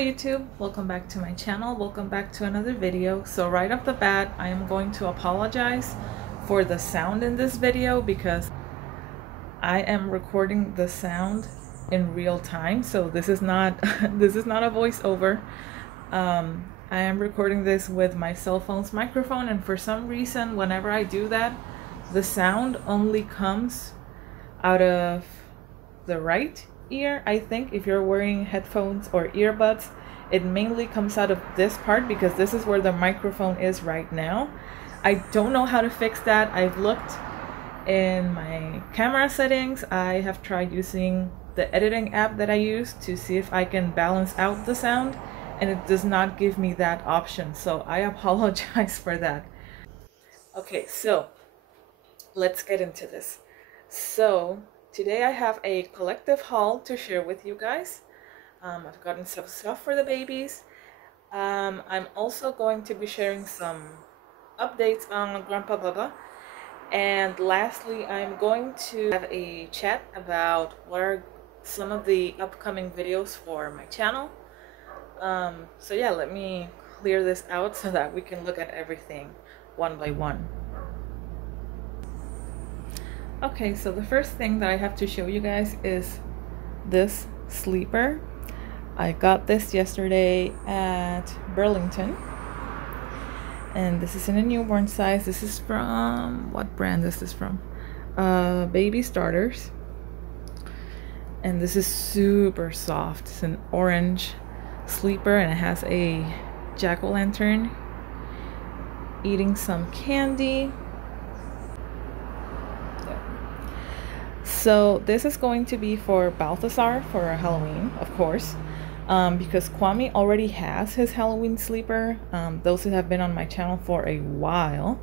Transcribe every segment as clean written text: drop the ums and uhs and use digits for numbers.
YouTube, welcome back to my channel, welcome back to another video. So right off the bat, I am going to apologize for the sound in this video because I am recording the sound in real time. So this is not this is not a voiceover. I am recording this with my cell phone's microphone, and for some reason whenever I do that, the sound only comes out of the right ear. I think if you're wearing headphones or earbuds, it mainly comes out of this part because this is where the microphone is right now. I don't know how to fix that. I've looked in my camera settings. I have tried using the editing app that I use to see if I can balance out the sound, and it does not give me that option, so I apologize for that. Okay, so let's get into this. So today I have a collective haul to share with you guys. I've gotten some stuff for the babies. I'm also going to be sharing some updates on Grumpa Bubba. And lastly, I'm going to have a chat about what are some of the upcoming videos for my channel. So yeah, let me clear this out so that we can look at everything one by one. Okay, so the first thing that I have to show you guys is this sleeper. I got this yesterday at Burlington, and this is in a newborn size. This is from, what brand is this from? Baby Starters, and this is super soft. It's an orange sleeper, and it has a jack-o'-lantern eating some candy. So this is going to be for Balthazar for Halloween, of course, because Kwame already has his Halloween sleeper. Those who have been on my channel for a while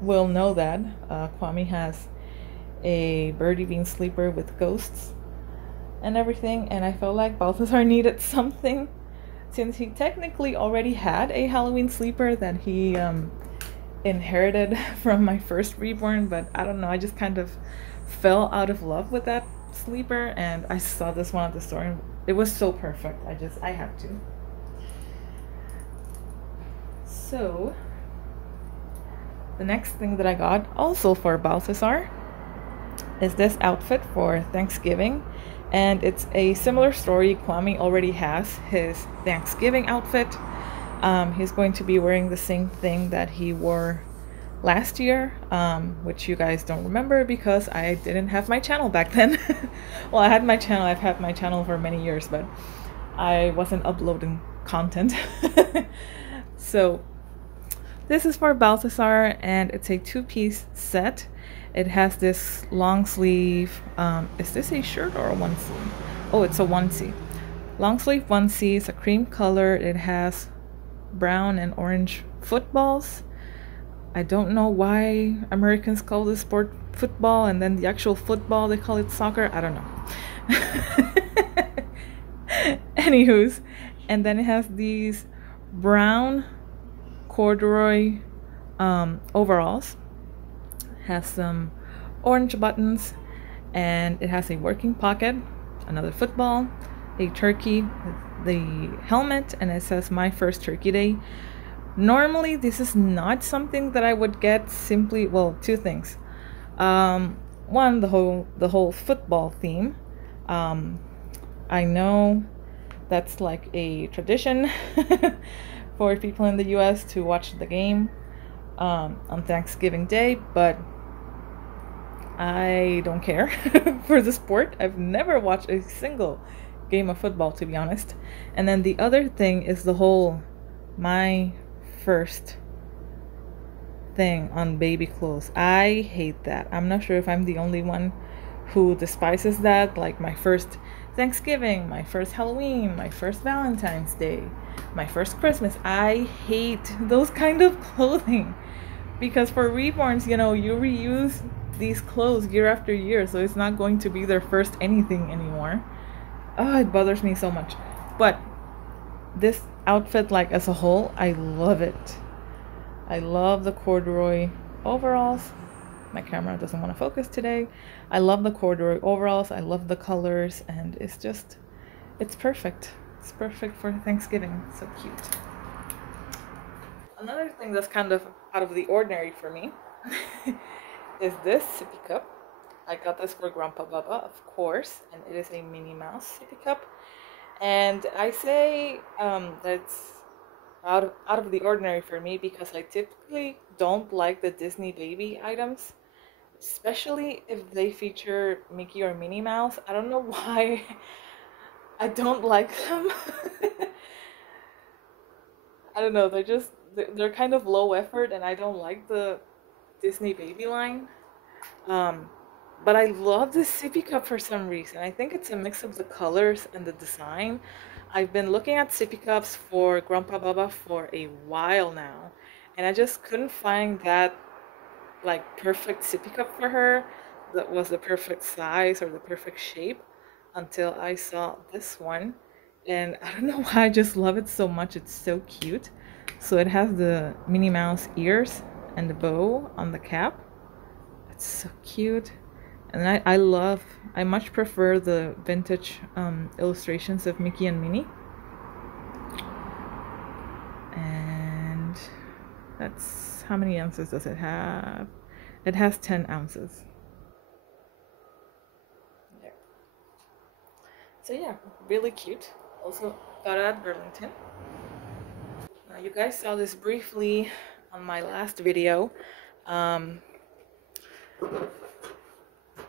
will know that Kwame has a birdie bean sleeper with ghosts and everything, and I felt like Balthazar needed something since he technically already had a Halloween sleeper that he inherited from my first reborn, but I don't know, I just kind of fell out of love with that sleeper, and I saw this one at the store and it was so perfect. I had to. So the next thing that I got also for Balthazar is this outfit for Thanksgiving, and it's a similar story. Kwame already has his Thanksgiving outfit. He's going to be wearing the same thing that he wore last year, which you guys don't remember because I didn't have my channel back then. Well, I had my channel. I've had my channel for many years, but I wasn't uploading content. So this is for Balthazar, and it's a two-piece set. It has this long sleeve. Is this a shirt or a onesie? Oh, it's a onesie. Long sleeve onesie. It's a cream color. It has brown and orange footballs. I don't know why Americans call this sport football, and then the actual football they call it soccer. I don't know. Anywho's, and then it has these brown corduroy overalls. Has some orange buttons, and it has a working pocket, another football, a turkey, the helmet, and it says "My First Turkey Day." Normally this is not something that I would get simply, well, two things. One, the whole football theme. I know that's like a tradition for people in the US to watch the game on Thanksgiving Day, but I don't care for the sport. I've never watched a single game of football, to be honest. And then the other thing is the whole my first thing on baby clothes. I hate that. I'm not sure if I'm the only one who despises that. Like my first Thanksgiving, my first Halloween, my first Valentine's Day, my first Christmas. I hate those kind of clothing because for reborns, you know, you reuse these clothes year after year, so it's not going to be their first anything anymore. Oh, it bothers me so much. But this outfit, like as a whole, I love it. I love the corduroy overalls. My camera doesn't want to focus today. I love the corduroy overalls. I love the colors, and it's perfect. It's perfect for Thanksgiving. So cute. Another thing that's kind of out of the ordinary for me is this sippy cup. I got this for Grumpa Bubba, of course, and it is a Minnie Mouse sippy cup. And I say that's out of the ordinary for me because I typically don't like the Disney baby items, especially if they feature Mickey or Minnie Mouse. I don't know why I don't like them. I don't know, they're kind of low effort and I don't like the Disney baby line. Um, but I love this sippy cup for some reason. I think it's a mix of the colors and the design. I've been looking at sippy cups for Grumpa Bubba for a while now, and I just couldn't find that like perfect sippy cup for her that was the perfect size or the perfect shape until I saw this one. And I don't know why I just love it so much. It's so cute. So it has the Minnie Mouse ears and the bow on the cap. It's so cute. And I much prefer the vintage illustrations of Mickey and Minnie. And that's, how many ounces does it have? It has 10 ounces. There. So yeah, really cute. Also got it at Burlington. Now you guys saw this briefly on my last video.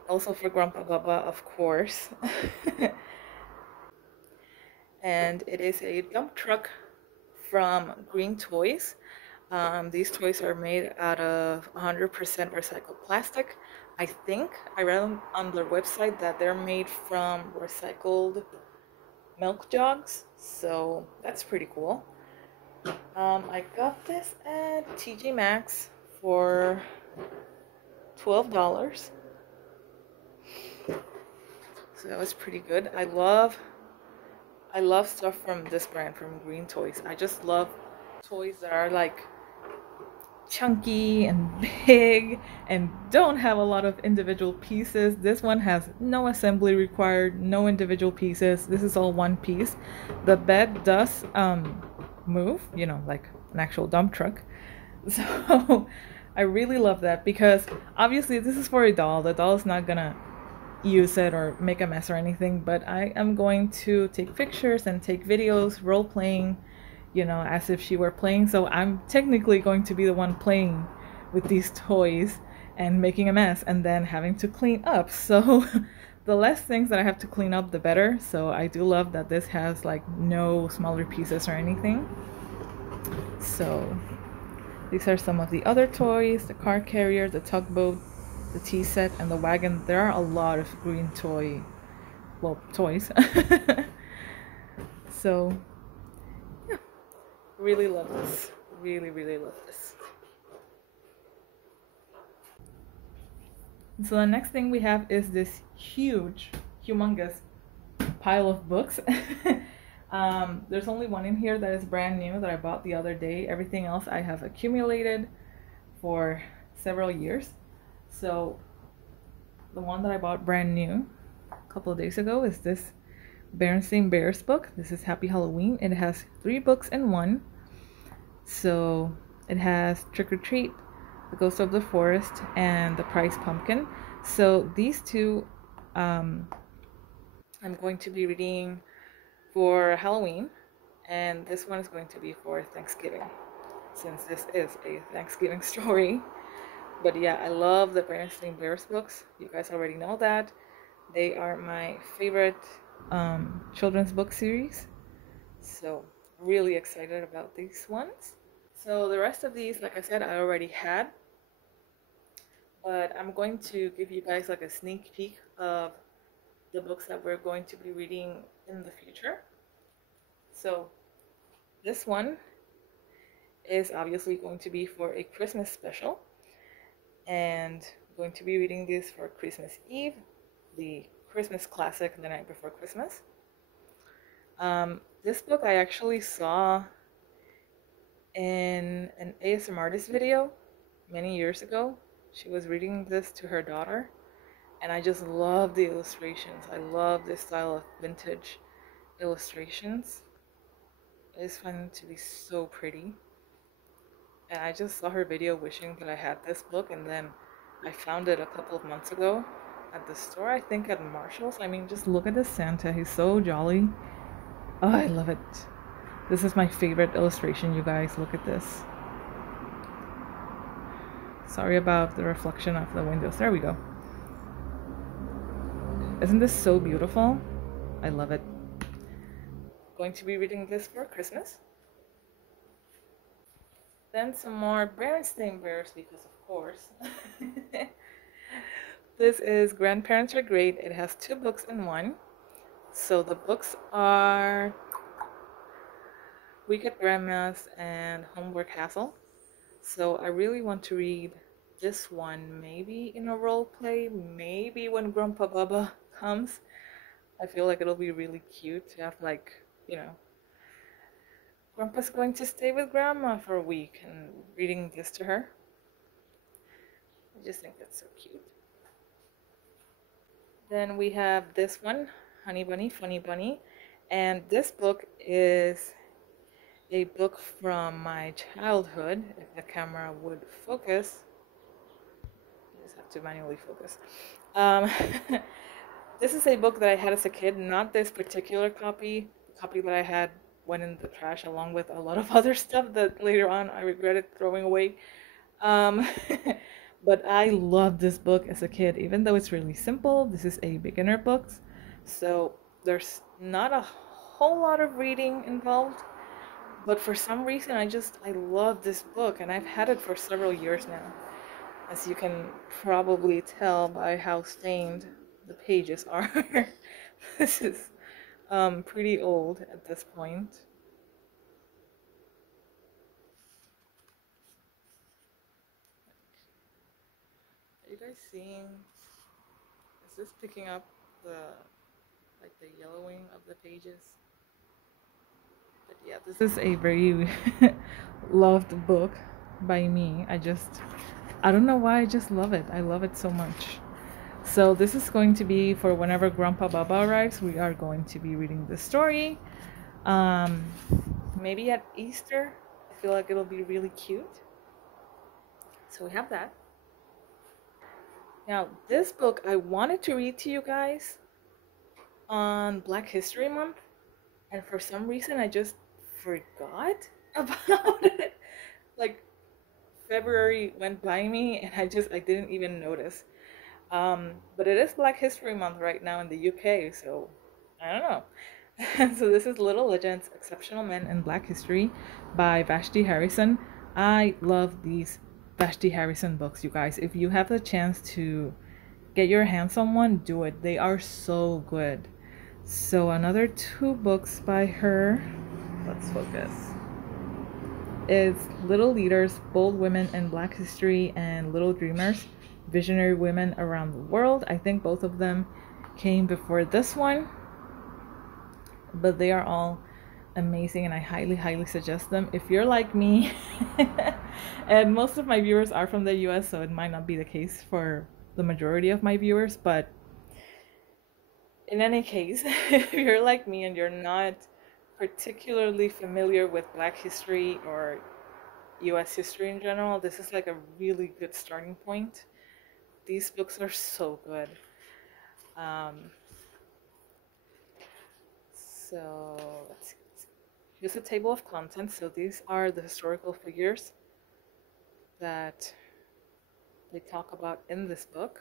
Also for Grumpa Bubba, of course. And it is a dump truck from Green Toys. These toys are made out of 100% recycled plastic. I think I read on their website that they're made from recycled milk jugs, so that's pretty cool. I got this at TJ Maxx for $12. So that was pretty good. I love stuff from this brand, from Green Toys. I just love toys that are like chunky and big and don't have a lot of individual pieces. This one has no assembly required, no individual pieces. This is all one piece. The bed does move, you know, like an actual dump truck. So I really love that because obviously this is for a doll. The doll is not gonna use it or make a mess or anything, but I am going to take pictures and take videos role playing, you know, as if she were playing. So I'm technically going to be the one playing with these toys and making a mess and then having to clean up. So the less things that I have to clean up, the better. So I do love that this has like no smaller pieces or anything. So these are some of the other toys: the car carrier, the tugboat, the tea set, and the wagon. There are a lot of green toys. So yeah, really love this. Really, really love this. So the next thing we have is this humongous pile of books. There's only one in here that is brand new that I bought the other day. Everything else I have accumulated for several years. So the one that I bought brand new a couple of days ago is this Berenstain Bears book. This is Happy Halloween. It has 3 books in one. So it has Trick or Treat, The Ghost of the Forest, and The Prize Pumpkin. So these two I'm going to be reading for Halloween, and this one is going to be for Thanksgiving, since this is a Thanksgiving story. But yeah, I love the Berenstain Bears books. You guys already know that. They are my favorite children's book series. So really excited about these ones. So the rest of these, like I said, I already had. But I'm going to give you guys like a sneak peek of the books that we're going to be reading in the future. So this one is obviously going to be for a Christmas special, and I'm going to be reading this for Christmas Eve, the Christmas classic, The Night Before Christmas. This book I actually saw in an ASMR artist video many years ago. She was reading this to her daughter, and I just love the illustrations. I love this style of vintage illustrations. I just find them to be so pretty. And I just saw her video wishing that I had this book, and then I found it a couple of months ago at the store, I think at Marshall's. I mean, just look at this Santa. He's so jolly. Oh, I love it. This is my favorite illustration, you guys. Look at this. Sorry about the reflection of the windows. There we go. Isn't this so beautiful? I love it. Going to be reading this for Christmas. Then some more Berenstain Bears, because of course. This is Grandparents Are Great. It has 2 books in one. So the books are Week at Grandma's and Homework Hassle. So I really want to read this one, maybe in a role play, maybe when Grumpa Bubba comes. I feel like it'll be really cute to have, like, you know, Grandpa's going to stay with Grandma for a week and reading this to her. I just think that's so cute. Then we have this one, Honey Bunny, Funny Bunny. And this book is a book from my childhood, if the camera would focus. I just have to manually focus. This is a book that I had as a kid, not this particular copy. The copy that I had went in the trash along with a lot of other stuff that later on I regretted throwing away. But I loved this book as a kid, even though it's really simple. This is a beginner book, so there's not a whole lot of reading involved. But for some reason, I love this book, and I've had it for several years now. As you can probably tell by how stained the pages are. This is pretty old at this point. Are you guys seeing? Is this picking up the yellowing of the pages? But yeah, this is a very loved book by me. I don't know why, I just love it. I love it so much. So this is going to be for whenever Grumpa Bubba arrives. We are going to be reading the story. Maybe at Easter. I feel like it'll be really cute. So we have that. Now, this book I wanted to read to you guys on Black History Month, and for some reason I just forgot about it. Like, February went by me and I didn't even notice. But it is Black History Month right now in the UK, so I don't know. So this is Little Legends, Exceptional Men in Black History by Vashti Harrison. I love these Vashti Harrison books, you guys. If you have the chance to get your hands on one, do it. They are so good. So another 2 books by her. Let's focus. It's Little Leaders, Bold Women in Black History, and Little Dreamers, Visionary Women Around the World. I think both of them came before this one, but they are all amazing and I highly suggest them if you're like me. And most of my viewers are from the US, so it might not be the case for the majority of my viewers, but in any case, if you're like me and you're not particularly familiar with Black history or US history in general, this is like a really good starting point. These books are so good. So let's see. Here's a table of contents. So these are the historical figures that they talk about in this book.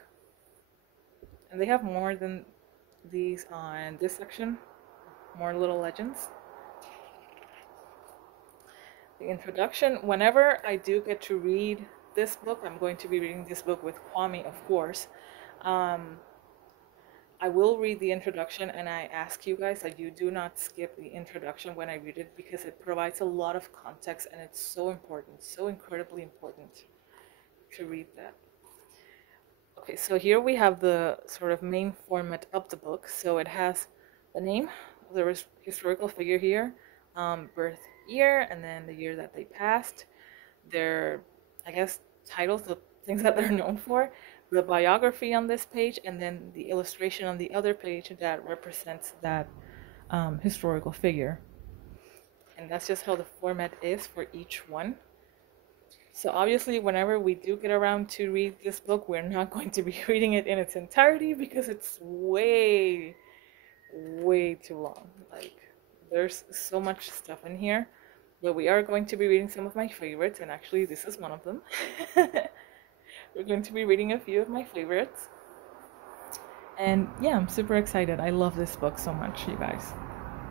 And they have more than these on this section, more little legends. The introduction, whenever I do get to read this book, I'm going to be reading this book with Kwame, of course. I will read the introduction, and I ask you guys that you do not skip the introduction when I read it, because it provides a lot of context and it's so important, so incredibly important to read that. Okay, so here we have the sort of main format of the book. So it has the name of the historical figure here, birth year, and then the year that they passed, their, I guess, titles, the things that they're known for, the biography on this page, and then the illustration on the other page that represents that historical figure. And that's just how the format is for each one. So obviously, whenever we do get around to read this book, we're not going to be reading it in its entirety because it's way, way too long. Like, there's so much stuff in here. But we are going to be reading some of my favorites, and actually, this is one of them. We're going to be reading a few of my favorites. And yeah, I'm super excited. I love this book so much, you guys.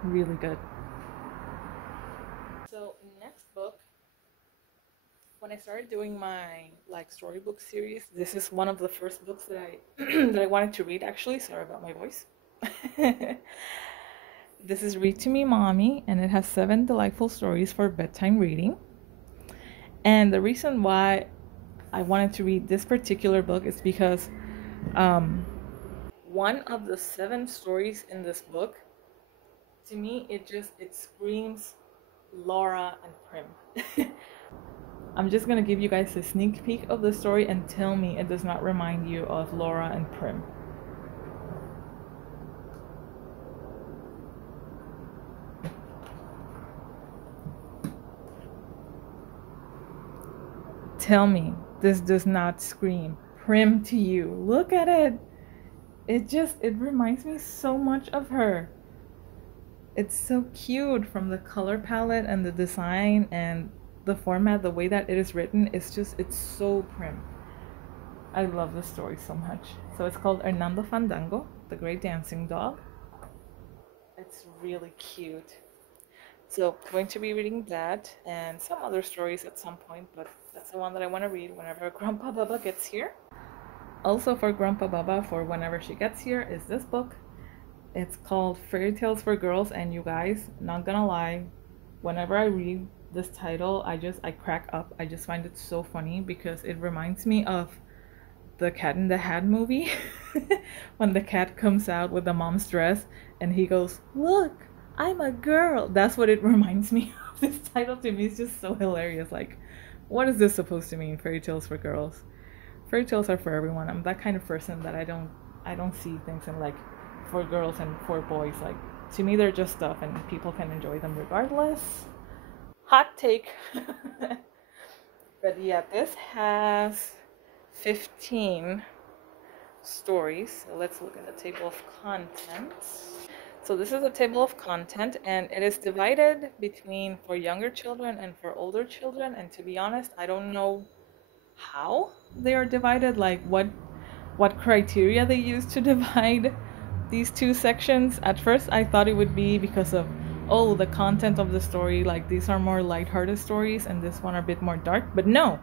Really good. So, next book, when I started doing my like storybook series, this is one of the first books that I that I wanted to read actually. Sorry about my voice. This is Read to Me Mommy, and it has 7 delightful stories for bedtime reading. And the reason why I wanted to read this particular book is because one of the 7 stories in this book, to me, it screams Laura and Prim. I'm just gonna give you guys a sneak peek of the story and tell me it does not remind you of Laura and Prim. Tell me this does not scream Prim to you. Look at it. It reminds me so much of her. It's so cute, from the color palette and the design and the format, the way that it is written. It's so Prim. I love this story so much. So it's called Hernando Fandango, the Great Dancing Dog. It's really cute. So I'm going to be reading that and some other stories at some point, but that's the one that I want to read whenever Grumpa Bubba gets here. Also for Grumpa Bubba, for whenever she gets here, is this book. It's called Fairy Tales for Girls, and you guys, not gonna lie, whenever I read this title, I crack up. I just find it so funny because it reminds me of the Cat in the Hat movie when the cat comes out with the mom's dress and he goes, "Look, I'm a girl." That's what it reminds me of. This title to me is just so hilarious. Like, what is this supposed to mean? Fairy tales for girls. Fairy tales are for everyone. I'm that kind of person that I don't see things in like for girls and for boys. Like, to me, they're just stuff and people can enjoy them regardless. Hot take. But yeah, this has 15 stories. So let's look at the table of contents. So this is a table of content, and it is divided between for younger children and for older children. And to be honest, I don't know how they are divided, like what criteria they use to divide these two sections. At first I thought it would be because of, oh, the content of the story, like these are more lighthearted stories and this one are a bit more dark. But no,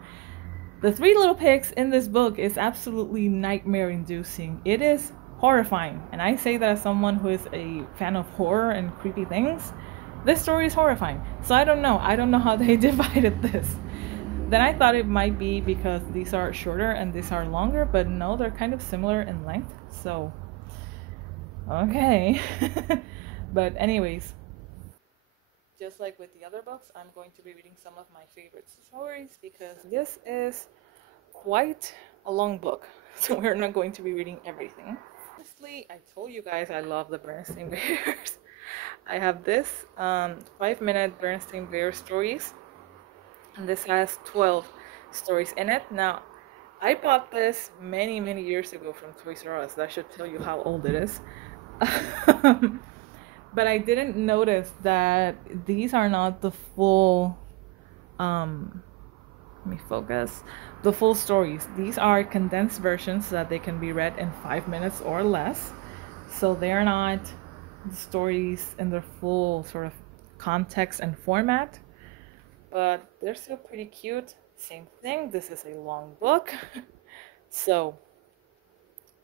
the Three Little Pigs in this book is absolutely nightmare inducing. It is horrifying, and I say that as someone who is a fan of horror and creepy things. This story is horrifying. So I don't know how they divided this. Then I thought it might be because these are shorter and these are longer, but no, they're kind of similar in length. So okay. But anyways, just like with the other books, I'm going to be reading some of my favorite stories because this is quite a long book. So we're not going to be reading everything. Honestly, I told you guys I love the Bernstein Bears. I have this 5-minute Bernstein Bear stories, and this has 12 stories in it. Now, I bought this many years ago from Toys R Us. That should tell you how old it is. But I didn't notice that these are not the full let me focus, the full stories. These are condensed versions so that they can be read in 5 minutes or less. So they're not the stories in their full sort of context and format, but they're still pretty cute. Same thing, this is a long book. So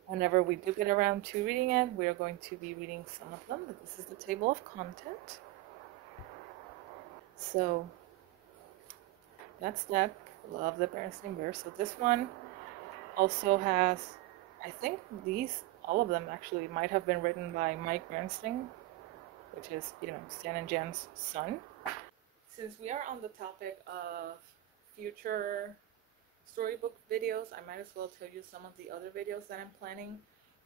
whenever we do get around to reading it, we are going to be reading some of them, but this is the table of content. So that's that. Love the Bernstein Bear. So this one also has, I think all of them actually might have been written by Mike Bernstein, which is, Stan and Jan's son. Since we are on the topic of future storybook videos, I might as well tell you some of the other videos that I'm planning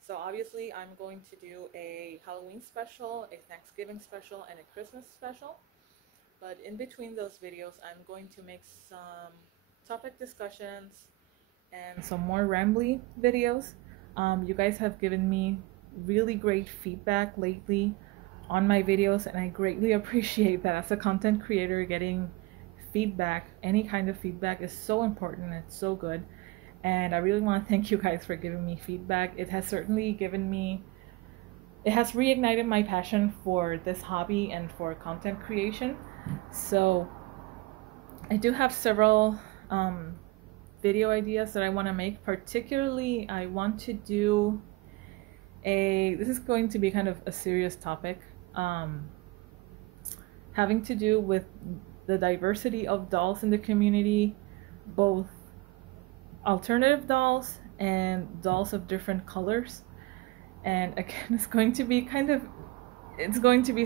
So obviously I'm going to do a Halloween special, a Thanksgiving special, and a Christmas special. But in between those videos, I'm going to make some topic discussions and some more rambly videos. You guys have given me really great feedback lately on my videos, and I greatly appreciate that. As a content creator, getting feedback, any kind of feedback, is so important. It's so good, and I really want to thank you guys for giving me feedback. It has certainly given me, it has reignited my passion for this hobby and for content creation. So I do have several video ideas that I want to make. Particularly, I want to do this is going to be kind of a serious topic, having to do with the diversity of dolls in the community, both alternative dolls and dolls of different colors. And again, it's going to be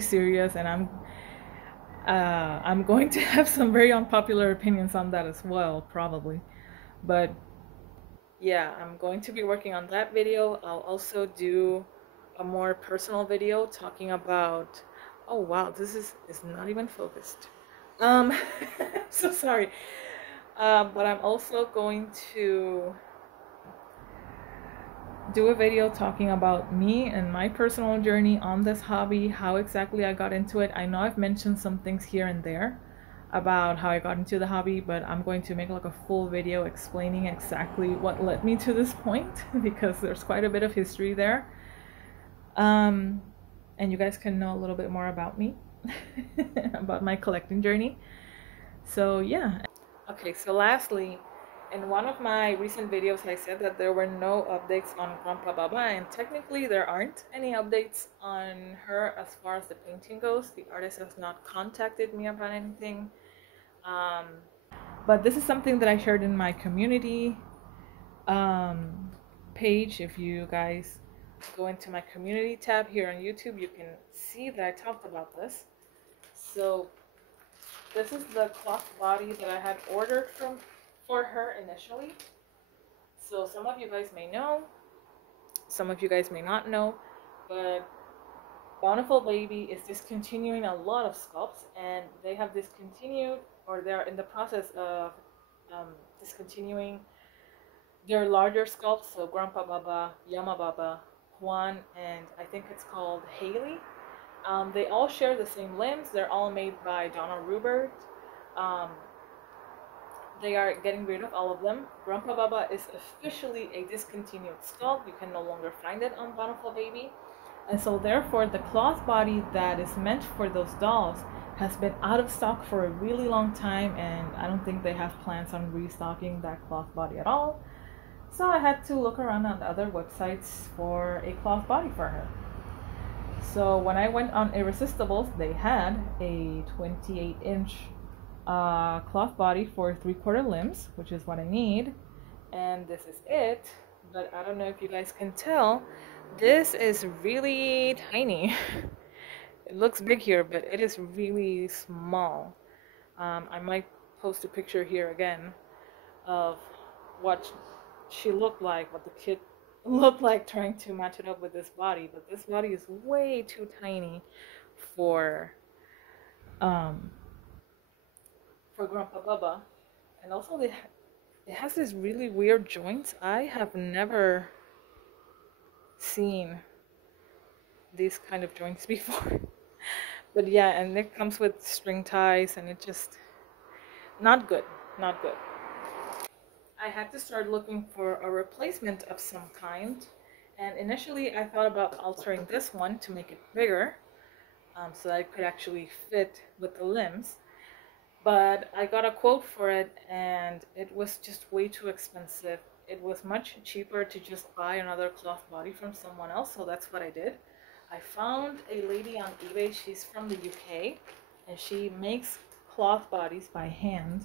serious, and I'm going to have some very unpopular opinions on that as well, probably. But yeah, I'm going to be working on that video. I'll also do a more personal video talking about, oh wow, this is not even focused. So sorry. But I'm also going to do a video talking about me and my personal journey on this hobby, how exactly I got into it. I know I've mentioned some things here and there about how I got into the hobby, but I'm going to make like a full video explaining exactly what led me to this point, because there's quite a bit of history there. And you guys can know a little bit more about me, about my collecting journey. So yeah. Okay, so lastly, in one of my recent videos, I said that there were no updates on Grumpa Bubba, and technically there aren't any updates on her as far as the painting goes. The artist has not contacted me about anything. But this is something that I shared in my community page. If you guys go into my community tab here on YouTube, you can see that I talked about this. So this is the cloth body that I had ordered for her initially. So some of you guys may know, some of you guys may not know, but Bountiful Baby is discontinuing a lot of sculpts, and they have discontinued, or they're in the process of discontinuing their larger sculpts. So Grumpa Bubba, Yama Baba, Juan, and I think it's called Haley. They all share the same limbs. They're all made by Donna Rubert. They are getting rid of all of them. Grumpa Bubba is officially a discontinued sculpt. You can no longer find it on Bountiful Baby. And so therefore, the cloth body that is meant for those dolls has been out of stock for a really long time, and I don't think they have plans on restocking that cloth body at all. So I had to look around on other websites for a cloth body for her. So when I went on Irresistibles, they had a 28-inch cloth body for 3/4 limbs, which is what I need, and this is it. But I don't know if you guys can tell, this is really tiny. It looks big here, but it is really small. I might post a picture here again of what she looked like, what the kid looked like trying to match it up with this body. But this body is way too tiny for Grumpa Bubba. And also it has this really weird joints. I have never seen these kind of joints before. But yeah, and it comes with string ties, and it just not good. I had to start looking for a replacement of some kind, and initially I thought about altering this one to make it bigger, so that it could actually fit with the limbs. But I got a quote for it, and it was just way too expensive. It was much cheaper to just buy another cloth body from someone else, so that's what I did. I found a lady on eBay. She's from the UK, and she makes cloth bodies by hand.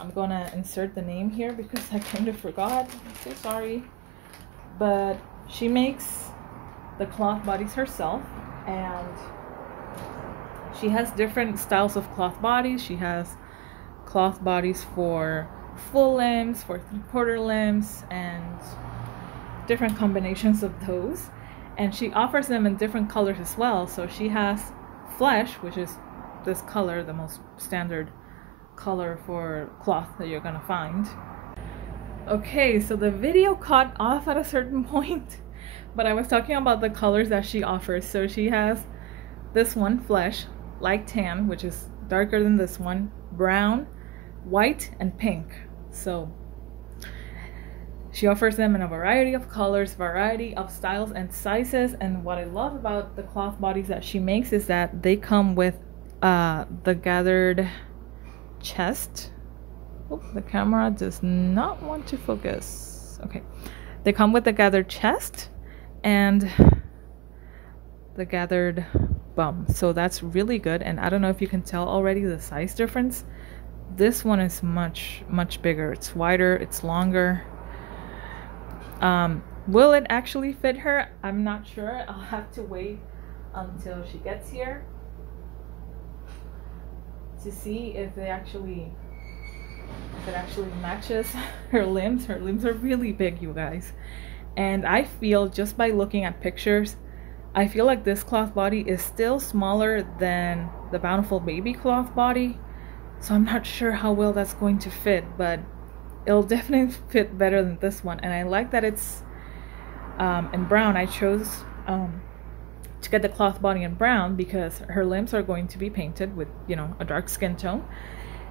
I'm gonna insert the name here because I kind of forgot. I'm so sorry. But she makes the cloth bodies herself, and she has different styles of cloth bodies. She has cloth bodies for full limbs, for 3/4 limbs, and different combinations of those, and she offers them in different colors as well. So she has flesh, which is this color, the most standard color for cloth that you're gonna find. Okay, so the video cut off at a certain point, but I was talking about the colors that she offers. So she has this one, flesh, light tan, which is darker than this one, brown, white, and pink. So she offers them in a variety of colors, variety of styles and sizes. And what I love about the cloth bodies that she makes is that they come with the gathered chest. Oh, the camera does not want to focus. Okay, they come with the gathered chest and the gathered bum, so that's really good. And I don't know if you can tell already the size difference. This one is much bigger. It's wider, it's longer. Will it actually fit her? I'm not sure. I'll have to wait until she gets here to see if it actually matches her limbs. Her limbs are really big, you guys. And I feel, just by looking at pictures, I feel like this cloth body is still smaller than the Bountiful Baby cloth body. So I'm not sure how well that's going to fit, but it'll definitely fit better than this one. And I like that it's in brown. I chose to get the cloth body in brown because her limbs are going to be painted with, you know, a dark skin tone.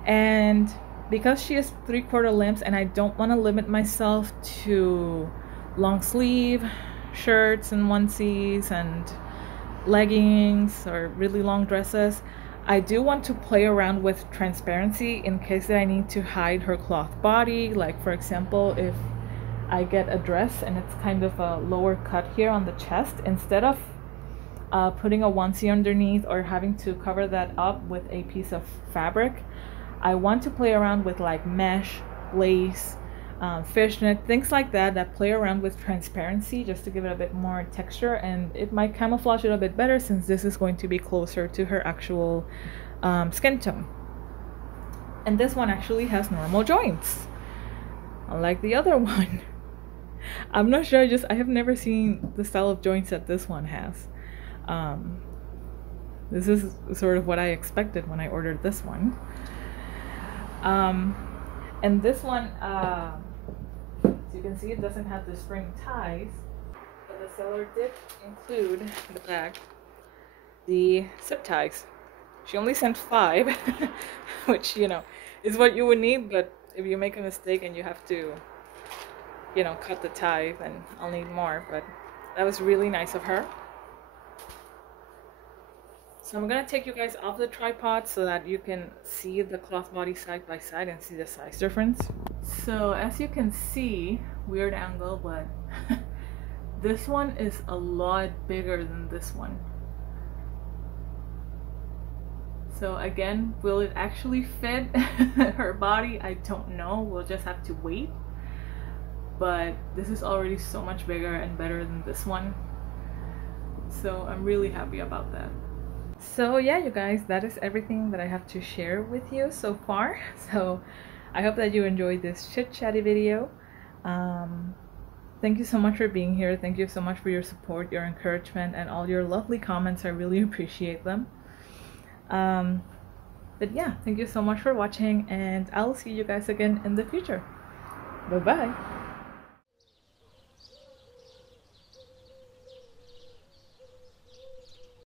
And because she has 3/4 limbs and I don't want to limit myself to long sleeve shirts and onesies and leggings or really long dresses, I do want to play around with transparency in case that I need to hide her cloth body. Like, for example, if I get a dress and it's kind of a lower cut here on the chest, instead of putting a onesie underneath or having to cover that up with a piece of fabric, I want to play around with like mesh, lace, fishnet, things like that play around with transparency, just to give it a bit more texture, and it might camouflage it a bit better since this is going to be closer to her actual skin tone. And this one actually has normal joints, unlike the other one. I'm not sure, I have never seen the style of joints that this one has. This is sort of what I expected when I ordered this one. And this one, as you can see, it doesn't have the string ties, but the seller did include in the bag the zip ties. She only sent 5, which, you know, is what you would need, but if you make a mistake and you have to, you know, cut the tie, then I'll need more. But that was really nice of her. So I'm gonna take you guys off the tripod so that you can see the cloth body side by side and see the size difference. So as you can see, weird angle, but this one is a lot bigger than this one. So again, will it actually fit her body? I don't know. We'll just have to wait. But this is already so much bigger and better than this one. So I'm really happy about that. So yeah, you guys, that is everything that I have to share with you so far. So I hope that you enjoyed this chit-chatty video. Thank you so much for being here. Thank you so much for your support, your encouragement, and all your lovely comments. I really appreciate them. But yeah, thank you so much for watching, and I'll see you guys again in the future. Bye bye.